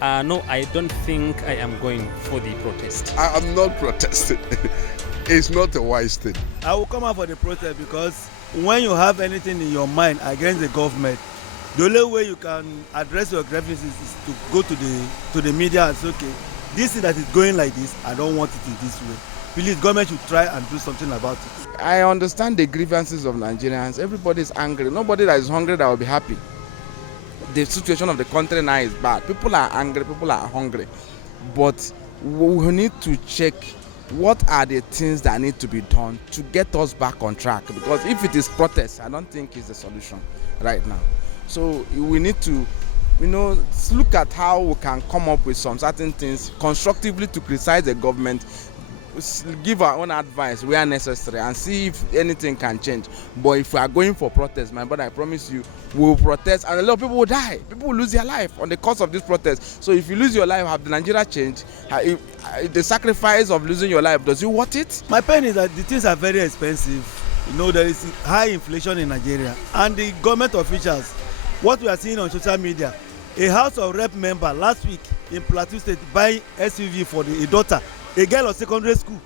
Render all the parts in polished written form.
No, I don't think I am going for the protest. I am not protesting. It's not a wise thing. I will come out for the protest because when you have anything in your mind against the government, the only way you can address your grievances is to go to the media and say, okay, this thing that is going like this, I don't want it in this way. Please, government should try and do something about it. I understand the grievances of Nigerians. Everybody is angry. Nobody that is hungry that will be happy. The situation of the country now is bad. People are angry. People are hungry. But we need to check what are the things that need to be done to get us back on track. Because if it is protest, I don't think it's the solution right now. So we need to, look at how we can come up with some certain things constructively to criticize the government, give our own advice where necessary, and see if anything can change. But if we are going for protest, my brother, I promise you, we will protest and a lot of people will die. People will lose their life on the cause of this protest. So if you lose your life, have the Nigeria changed? The sacrifice of losing your life, does it worth it? My pain is that the things are very expensive. There is high inflation in Nigeria, and the government officials, what we are seeing on social media, a House of Rep member last week in Plateau State buy SUV for a daughter, a girl of secondary school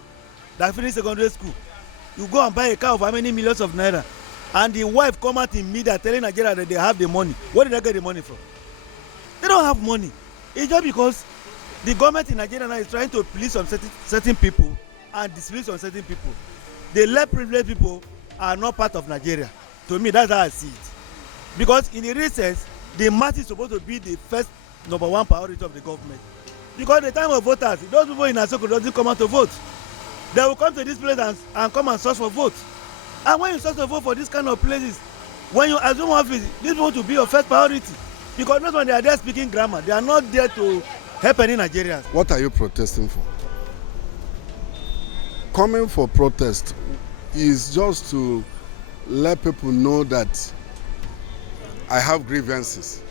that finished secondary school. You go and buy a car of how many millions of naira, and the wife come out in media telling Nigeria that they have the money. Where did they get the money from? They don't have money. It's just because the government in Nigeria now is trying to please some certain people and displease some certain people. The less privileged people are not part of Nigeria. To me, that's how I see it. Because in the real sense, the mass is supposed to be the first number one priority of the government. Because the time of voters, those people in Asoko doesn't come out to vote. They will come to this place and come and search for votes. And when you search for vote for this kind of places, when you assume office, this people to be your first priority. Because not when they are there speaking grammar, they are not there to help any Nigerians. What are you protesting for? Coming for protest is just to let people know that I have grievances.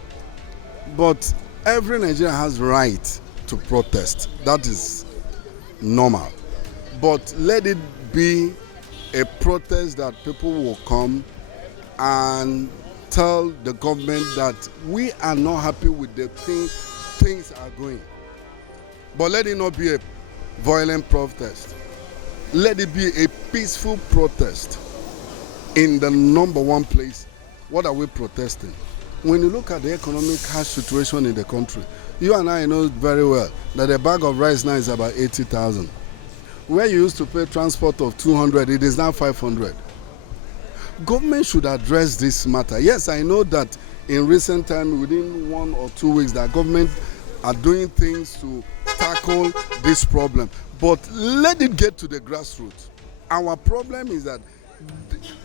But every Nigerian has right to protest. That is normal. But let it be a protest that people will come and tell the government that we are not happy with the things are going. But let it not be a violent protest. Let it be a peaceful protest. In the number one place, what are we protesting? When you look at the economic harsh situation in the country, you and I know very well that a bag of rice now is about 80,000. Where you used to pay transport of 200, it is now 500. Government should address this matter. Yes, I know that in recent time, within 1 or 2 weeks, that government are doing things to tackle this problem. But let it get to the grassroots. Our problem is that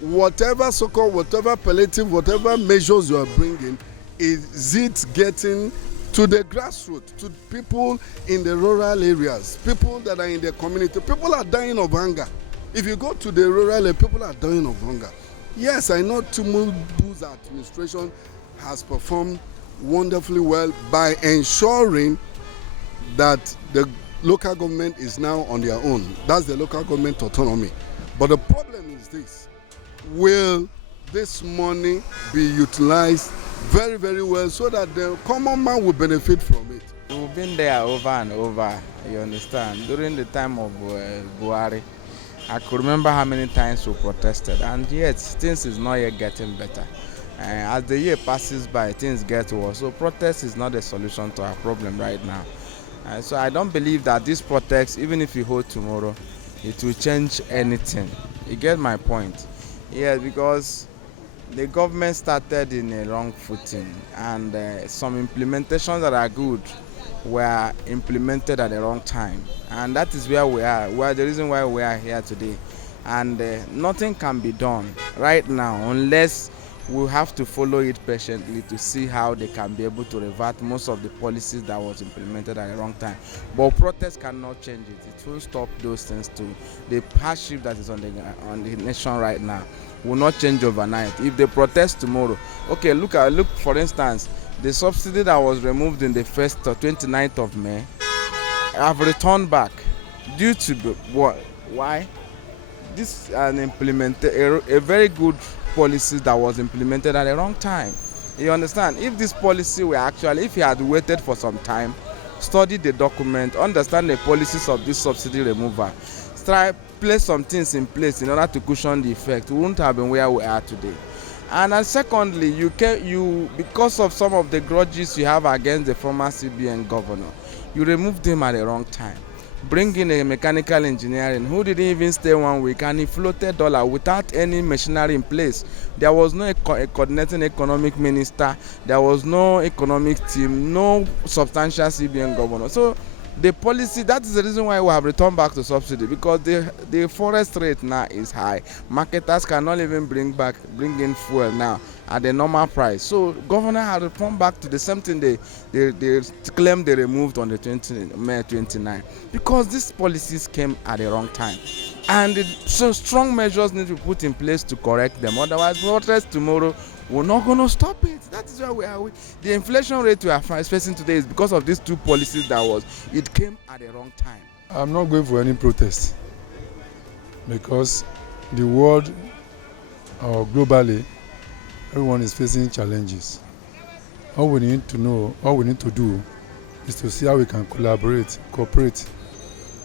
whatever so-called, whatever palliative, whatever measures you are bringing, is it getting to the grassroots, to people in the rural areas, people that are in the community? People are dying of hunger. If you go to the rural area, people are dying of hunger. Yes, I know Tinubu's administration has performed wonderfully well by ensuring that the local government is now on their own. That's the local government autonomy. But the problem is this: will this money be utilized very, very well so that the common man will benefit from it? We've been there over and over, you understand. During the time of Buhari, I could remember how many times we protested, and yet things is not yet getting better. As the year passes by, things get worse. So protest is not the solution to our problem right now. So I don't believe that this protest, even if we hold tomorrow, it will change anything. You get my point? Yeah, because the government started in a wrong footing, and some implementations that are good were implemented at the wrong time, and that is where we are. Well, the reason why we are here today, and nothing can be done right now unless we have to follow it patiently to see how they can be able to revert most of the policies that was implemented at the wrong time. But protest cannot change it. It will stop those things too. The hardship that is on the nation right now will not change overnight. If they protest tomorrow, okay, look for instance, the subsidy that was removed in the first 29th of May, have returned back due to what? Why? This is a very good policy that was implemented at the wrong time. You understand? If this policy were actually, if he had waited for some time, studied the document, understand the policies of this subsidy removal, try place some things in place in order to cushion the effect, we wouldn't have been where we are today. And then secondly, you because of some of the grudges you have against the former CBN governor, you removed him at the wrong time. Bring in a mechanical engineering who didn't even stay 1 week, and he floated dollar without any machinery in place. There was no a coordinating economic minister, there was no economic team, no substantial CBN governor. So the policy, that is the reason why we have returned back to subsidy, because the forest rate now is high. Marketers cannot even bring in fuel now at the normal price. So governor has returned back to the same thing they claim they removed on the May 29, because these policies came at the wrong time. And so strong measures need to be put in place to correct them. Otherwise, protest tomorrow, we're not going to stop it. That is where we are. The inflation rate we are facing today is because of these two policies it came at the wrong time. I'm not going for any protest, because the world or globally, everyone is facing challenges. All we need to do is to see how we can cooperate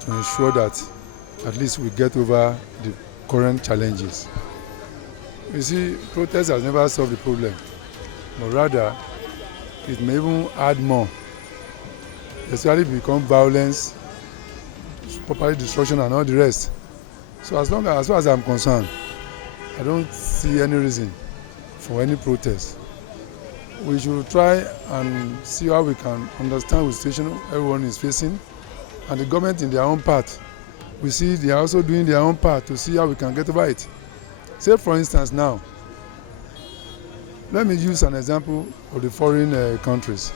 to ensure that at least we get over the current challenges. You see, protest has never solved the problem, but rather it may even add more, especially if it becomes violence, property destruction and all the rest. So as far as I'm concerned, I don't see any reason for any protest. We should try and see how we can understand the situation everyone is facing, and the government in their own part. We see they are also doing their own part to see how we can get over it. Say for instance now, let me use an example of the foreign countries.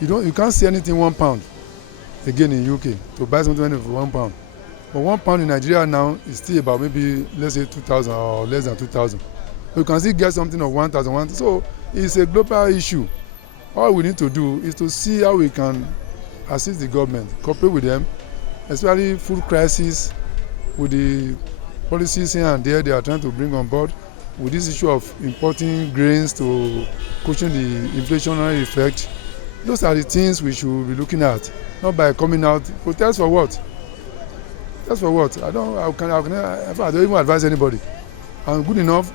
You can't see anything £1 again in UK to buy something for £1. But £1 in Nigeria now is still about maybe, let's say 2,000 or less than 2,000. You can still get something of 1,000. So it's a global issue. All we need to do is to see how we can assist the government, cooperate with them, especially food crisis, with the policies here and there they are trying to bring on board, with this issue of importing grains to cushion the inflationary effect. Those are the things we should be looking at, not by coming out. Protest for what? That's for what? I don't even advise anybody. And good enough,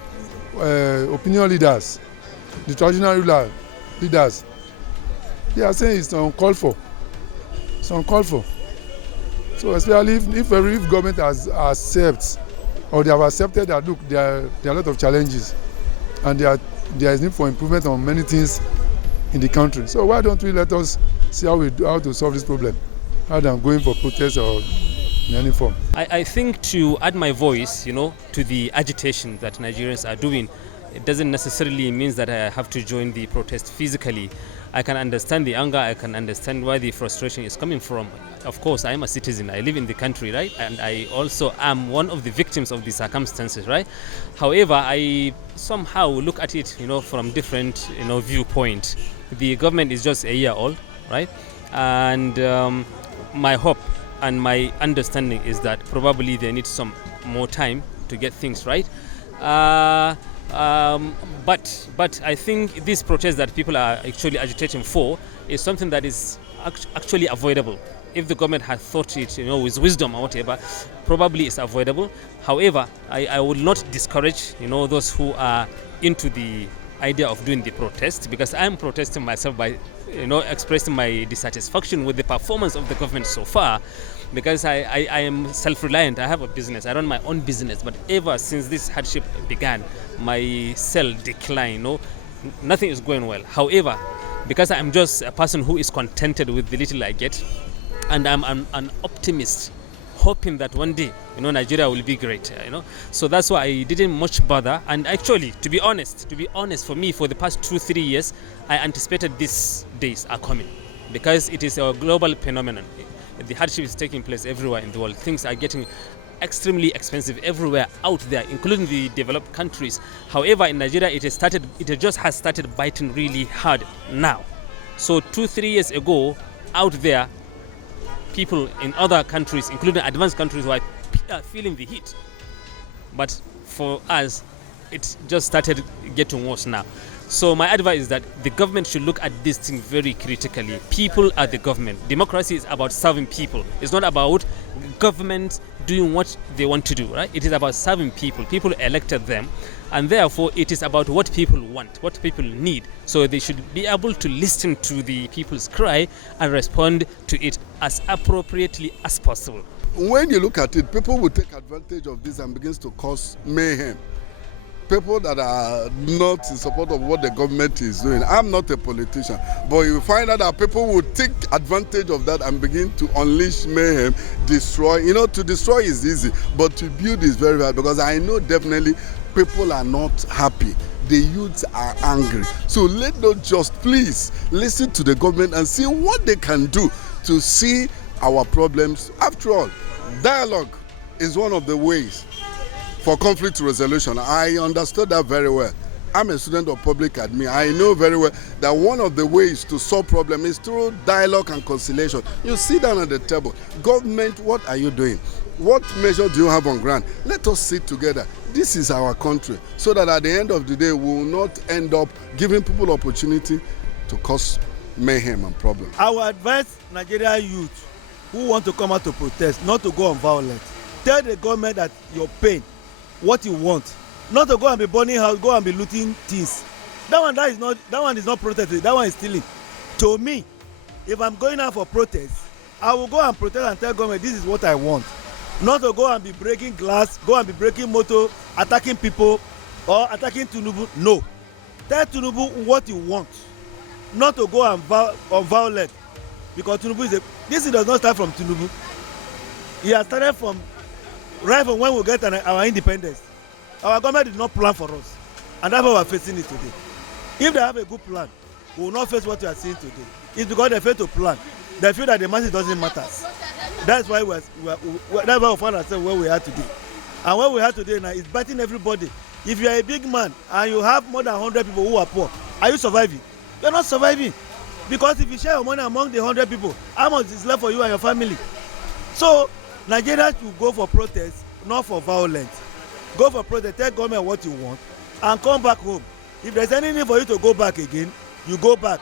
opinion leaders, the traditional leaders, they are saying it's uncalled for. It's uncalled for. So especially if government accepts, or they have accepted that look, there are a lot of challenges, and there is need for improvement on many things in the country. So why don't we let us see how to solve this problem, rather than going for protests or in any form. I think to add my voice, to the agitation that Nigerians are doing, it doesn't necessarily mean that I have to join the protest physically. I can understand the anger, I can understand where the frustration is coming from. Of course, I am a citizen, I live in the country, right? And I also am one of the victims of the circumstances, right? However, I somehow look at it, from different, viewpoint. The government is just a year old, right? And my hope and my understanding is that probably they need some more time to get things right. But I think this protest that people are actually agitating for is something that is actually avoidable. If the government had thought it, with wisdom or whatever, probably it's avoidable. However, I will not discourage, those who are into the idea of doing the protest, because I'm protesting myself by, expressing my dissatisfaction with the performance of the government so far. Because I am self-reliant, I have a business, I run my own business, but ever since this hardship began, my sale declined, nothing is going well. However, because I'm just a person who is contented with the little I get, and I'm an optimist, hoping that one day, Nigeria will be great, So that's why I didn't much bother. And actually, to be honest, for me, for the past 2-3 years, I anticipated these days are coming, because it is a global phenomenon. The hardship is taking place everywhere in the world. Things are getting extremely expensive everywhere out there, including the developed countries. However, in Nigeria, it just has started biting really hard now. So 2-3 years ago, out there, people in other countries, including advanced countries, were feeling the heat. But for us, it just started getting worse now. So my advice is that the government should look at this thing very critically. People are the government. Democracy is about serving people. It's not about government doing what they want to do, right? It is about serving people. People elected them, and therefore it is about what people want, what people need. So they should be able to listen to the people's cry and respond to it as appropriately as possible. When you look at it, people will take advantage of this and begins to cause mayhem. People that are not in support of what the government is doing. I'm not a politician, but you find out that people will take advantage of that and begin to unleash mayhem, destroy. You know, to destroy is easy, but to build is very hard, because I know definitely people are not happy. The youths are angry. So let them just please listen to the government and see what they can do to see our problems. After all, dialogue is one of the ways for conflict resolution. I understood that very well. I'm a student of public admin. I know very well that one of the ways to solve problems is through dialogue and conciliation. You sit down at the table. Government, what are you doing? What measure do you have on ground? Let us sit together. This is our country, so that at the end of the day, we will not end up giving people opportunity to cause mayhem and problems. I will advise Nigerian youth who want to come out to protest not to go on violence. Tell the government that your pain, what you want, not to go and be burning house, go and be looting things. That one is not protesting, that one is stealing. To me, if I'm going out for protest, I will go and protest and tell government this is what I want. Not to go and be breaking glass, go and be breaking motor, attacking people or attacking Tinubu. No. Tell Tinubu what you want. Not to go on violent, because Tinubu is this does not start from Tinubu. He has started from right from when we get our independence. Our government did not plan for us, and that's why we are facing it today. If they have a good plan, we will not face what we are seeing today. It's because they fail to plan. They feel that the masses doesn't matter. That's why we find ourselves where we are today. And where we are today now is biting everybody. If you are a big man and you have more than 100 people who are poor, are you surviving? You are not surviving. Because if you share your money among the 100 people, how much is left for you and your family? So Nigerians will go for protest, not for violence. Go for protest, tell government what you want, and come back home. If there's any need for you to go back again, you go back.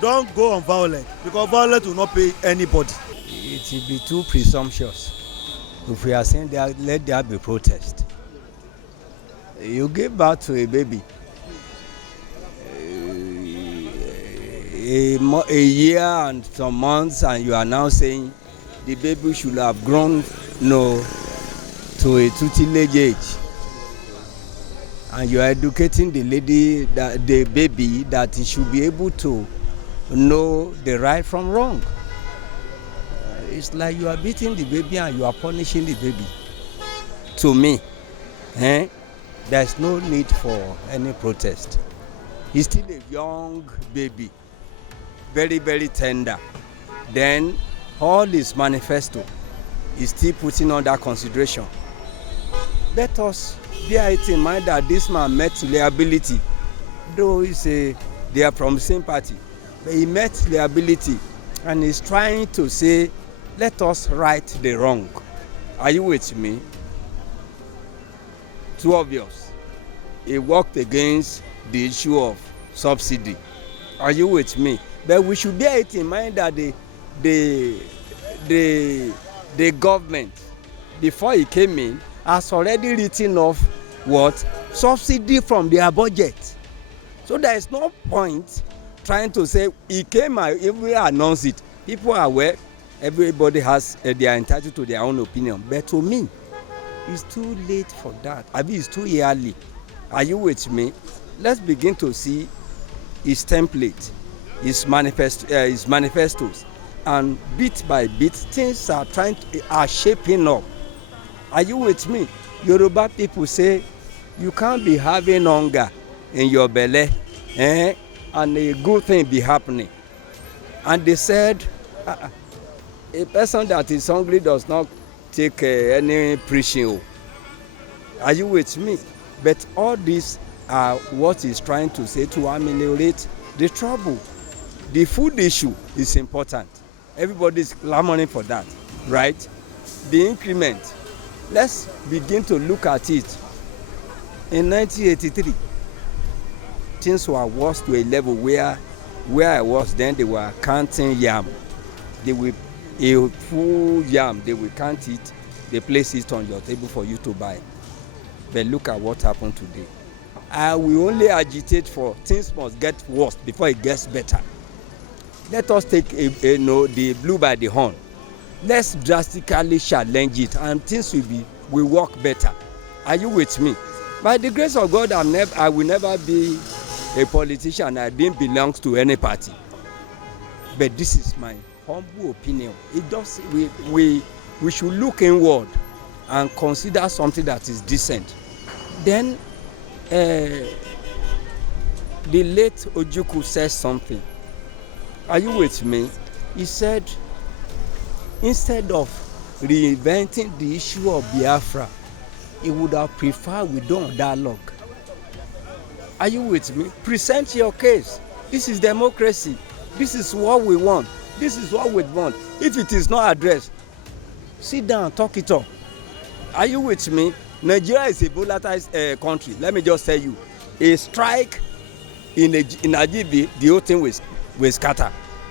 Don't go on violence, because violence will not pay anybody. It will be too presumptuous if we are saying that let there be protest. You give birth to a baby a year and some months, and you are now saying the baby should have grown to a tutelage age, and you are educating the lady, the baby, that he should be able to know the right from wrong. It's like you are beating the baby and you are punishing the baby. To me, there's no need for any protest. He's still a young baby, very, very tender. Then all his manifesto is still putting under consideration. Let us bear it in mind that this man met liability, though they are from the same party, but he met liability and is trying to say, let us right the wrong. Are you with me? Too obvious. He worked against the issue of subsidy. Are you with me? But we should bear it in mind that the government, before he came in, has already written off what? Subsidy from their budget. So there is no point trying to say he came and if we announce it, people are aware. Everybody has they are entitled to their own opinion. But to me, it's too late for that. I mean, it's too early. Are you with me? Let's begin to see his template, his manifestos, and bit by bit, things are shaping up. Are you with me? Yoruba people say you can't be having hunger in your belly, and a good thing be happening. And they said, a person that is hungry does not take any preaching. Are you with me? But all these are what he's trying to say to ameliorate the trouble. The food issue is important. Everybody is clamoring for that, right? The increment, let's begin to look at it. In 1983, things were worse to a level where I was then, they were counting yam. They will, a full yam, they will count it, they place it on your table for you to buy. But look at what happened today. I will only agitate for things must get worse before it gets better. Let us take the blue by the horn. Let's drastically challenge it, and things will work better. Are you with me? By the grace of God, I will never be a politician. I didn't belong to any party. But this is my humble opinion. It does. We should look inward and consider something that is decent. Then the late Ojukwu said something. Are you with me? He said, instead of reinventing the issue of Biafra, he would have preferred we don't dialogue. Are you with me? Present your case. This is democracy. This is what we want. This is what we want. If it is not addressed, sit down, talk it up. Are you with me? Nigeria is a volatile country. Let me just tell you, a strike in Nigeria, the whole thing will scatter.